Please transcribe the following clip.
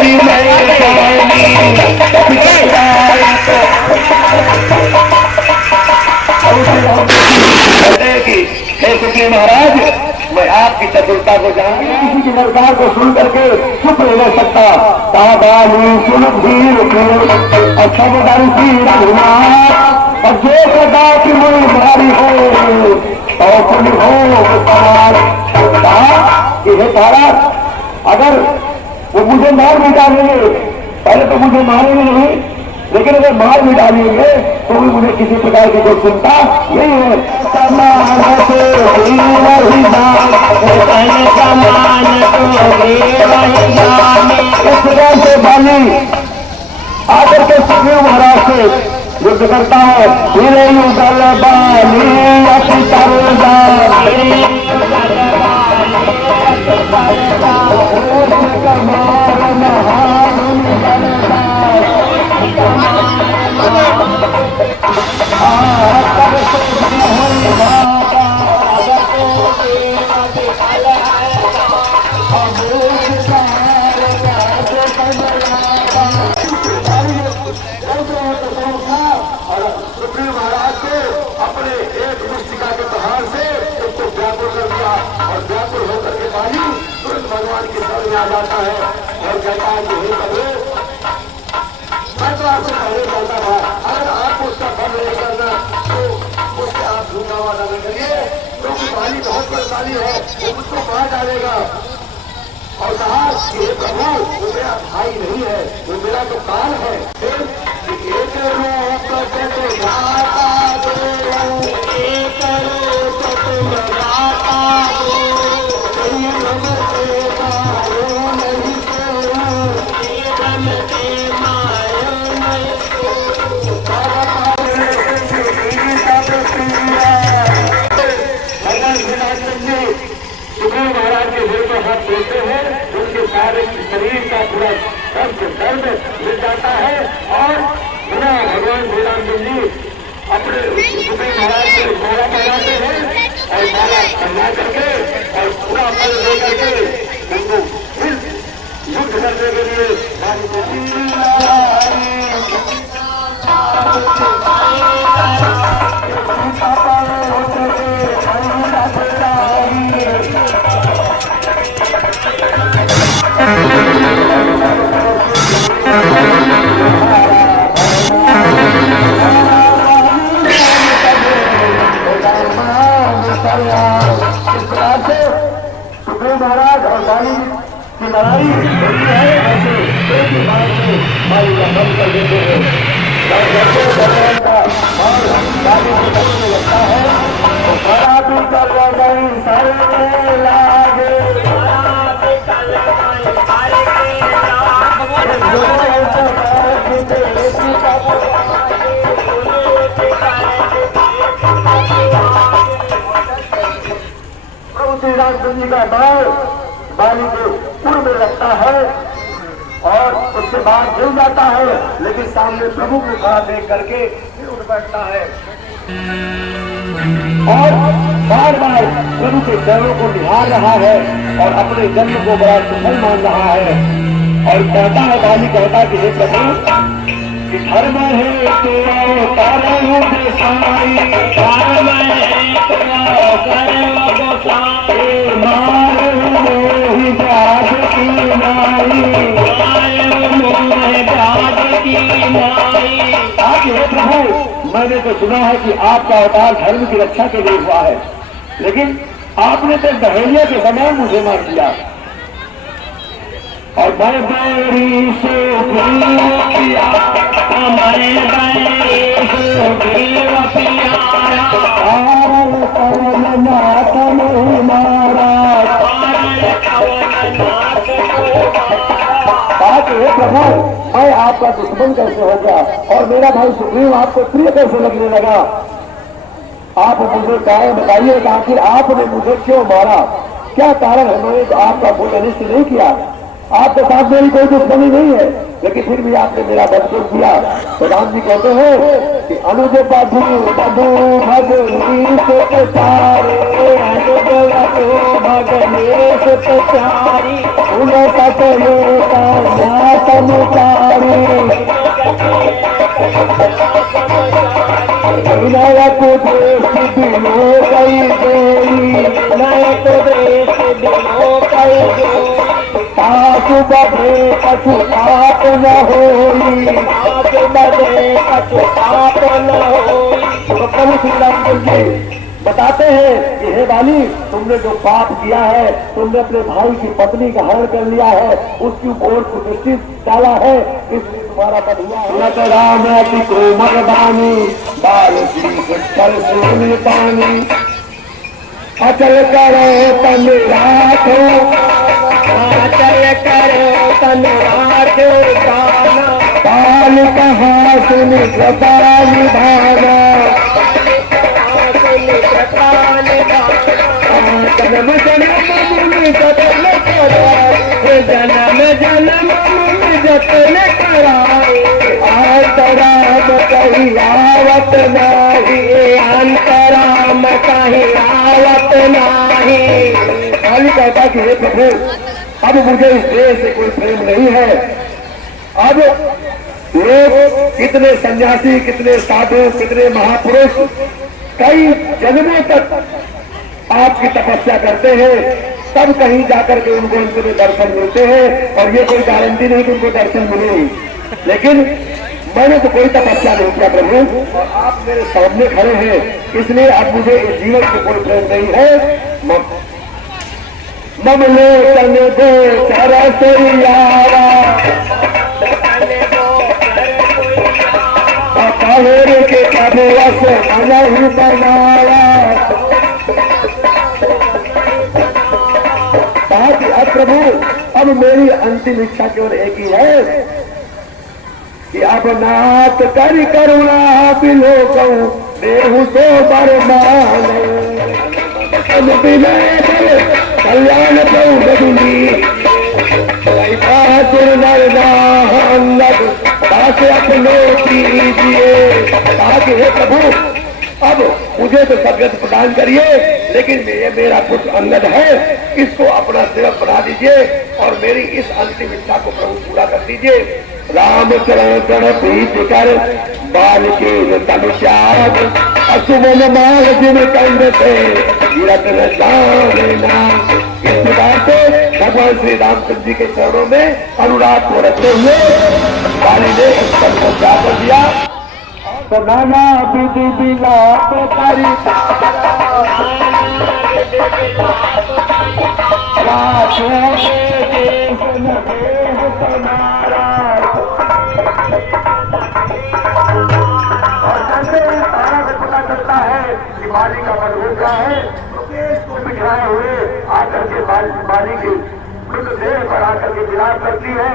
तेरी मेहरबानी हे सुखी महाराज, मैं आपकी चतुरता को जान किसी की दरकार को सुन करके चुप नहीं रह सकता। और जो सदा की मुझे मारी हो तो तुम हो कहा कि हे तारा, अगर वो मुझे मार भी डालेंगे, पहले तो मुझे मारेंगे नहीं, लेकिन अगर मार भी डालेंगे तो भी मुझे किसी प्रकार की कोई चिंता नहीं है। इस प्रकार से बाली आकर के सुखदेव महाराज से युद्ध करता है। धीरे युगल बाली अपनी आ जाता है और कहता है कि हे प्रभु, मैं तो आपसे पहले कहता था, अगर आपको उसका फल नहीं करना तो उससे आप झूठा वादा नहीं करिए, क्योंकि पानी बहुत परेशानी है, वो मुझको मार डालेगा। और कहा कि हे प्रभु, वो मेरा भाई नहीं है, वो मेरा तो काल है। एक रूप देते हैं, उनके सारे शरीर का पूरा दर्द मिल जाता है और बिना भगवान श्रीरामचंद्र जी अपने महाराज से माला पहनाते हैं और माला पहना करके और पूरा फल दे करके उनको फिर युद्ध करने के लिए सुखदेव महाराज और बाली की लड़ाई होती है। ऐसे एक ही बात से बाली का बंद कर देते हैं और जैसे भगवान का और बाली को करने लगता है तो बड़ा भी कर गई सारे लागे श्री रामचंद्र जी का बाल बाली के उड़ में लगता है और उसके बाद गिर जाता है, लेकिन सामने प्रभु को खड़ा देख करके फिर उठ बैठता है और बार बार प्रभु के चरणों को निहार रहा है और अपने जन्म को बड़ा सफल मान रहा है। और कहता है, बाली कहता है कि हे प्रभु, धर्म है तेरा तारण साई, धर्म है तेरा कर्म गोसाई, मार मोहि जात की नाई, मार मोहि जात की नाई। आप हे प्रभु, मैंने तो सुना है कि आपका अवतार धर्म की रक्षा के लिए हुआ है, लेकिन आपने तो दहेलिया के समान मुझे मार दिया और मैं बैरी से पिया, मैं बैरी से पिया, प्रभु, मैं आपका दुश्मन कैसे हो गया और मेरा भाई सुग्रीव आपको प्रिय कैसे लगने लगा? आप मुझे कारण बताइए, आखिर आपने मुझे क्यों मारा? क्या कारण है? मैंने तो आपका कोई अनिष्ट नहीं किया, आपके साथ मेरी कोई दुश्मनी नहीं है, लेकिन फिर भी आपने मेरा बदसुख किया। तो राम जी कहते हैं कि अनुज बधु बधु भगनीत प्यारे, अनुज भगनीत प्यारी, उन ब्रह्मचारी नायक देश दिलो कई देई नायक देश दिलो कई देई पाप बधे कछु पाप न होई पाप बधे कछु पाप न होई। तो प्रभु श्री रामचंद्र जी बताते हैं कि हे बाली, तुमने जो पाप किया है, तुमने अपने भाई की पत्नी का हरण कर लिया है, उसकी ओर कुदृष्टि डाला है, इसलिए तुम्हारा वध हुआ है। नत राम अति कोमल बानी बाल कर सोने पानी अचल करो तन राखो अचल करो तन राखो गाना बाल कहा सुन कृपा निभाना जन्म जन्म जतन कराए जन्म जन्म जतन कराए अंतराम कहीं आवत नहीं अंतराम कहीं आवत नहीं। काली कहता कि हे प्रभु, अब मुझे इस देह से कोई प्रेम नहीं है। अब लोग कितने सन्यासी, कितने साधु, कितने महापुरुष कई जन्मों तक आपकी तपस्या करते हैं, तब कहीं जाकर के उनको उनके दर्शन मिलते हैं, और ये कोई गारंटी नहीं कि उनको दर्शन मिले। लेकिन मैंने तो कोई तपस्या नहीं किया प्रभु, और आप मेरे सामने खड़े हैं, इसलिए अब मुझे इस जीवन से कोई प्रेम नहीं है। ममले तन दो सरसरियावा के प्रभु वस अलहु बनाया। अब प्रभु, अब मेरी अंतिम इच्छा केवल एक ही है कि अब नाथ कर करुणा बिलो कहूँ देहु सो बरमान कल्याण कहूँ बदुली बहादुर नरनाहंगद दास अपने कीजिए। ताकि हे प्रभु, अब मुझे तो सदगत प्रदान करिए, लेकिन ये मेरा पुत्र अंगद है, इसको अपना सेवक बना दीजिए और मेरी इस अंतिम इच्छा को प्रभु पूरा कर दीजिए। रामचरण चरण प्रीत कर बाल के तन त्याग असुमन माल जिन कंद से रत्न जाना। इस प्रकार से भगवान श्री रामचंद्र जी के चरणों में अनुराग को रखते हुए बाली ने इस पद को त्याग कर दिया। तो नाना विधि विलाप करी पता चलता है कि बाली का वध हो गया है, तो केस को बिठाए हुए आकर के बाली की मृतदेह पर आकर के विलाप करती है।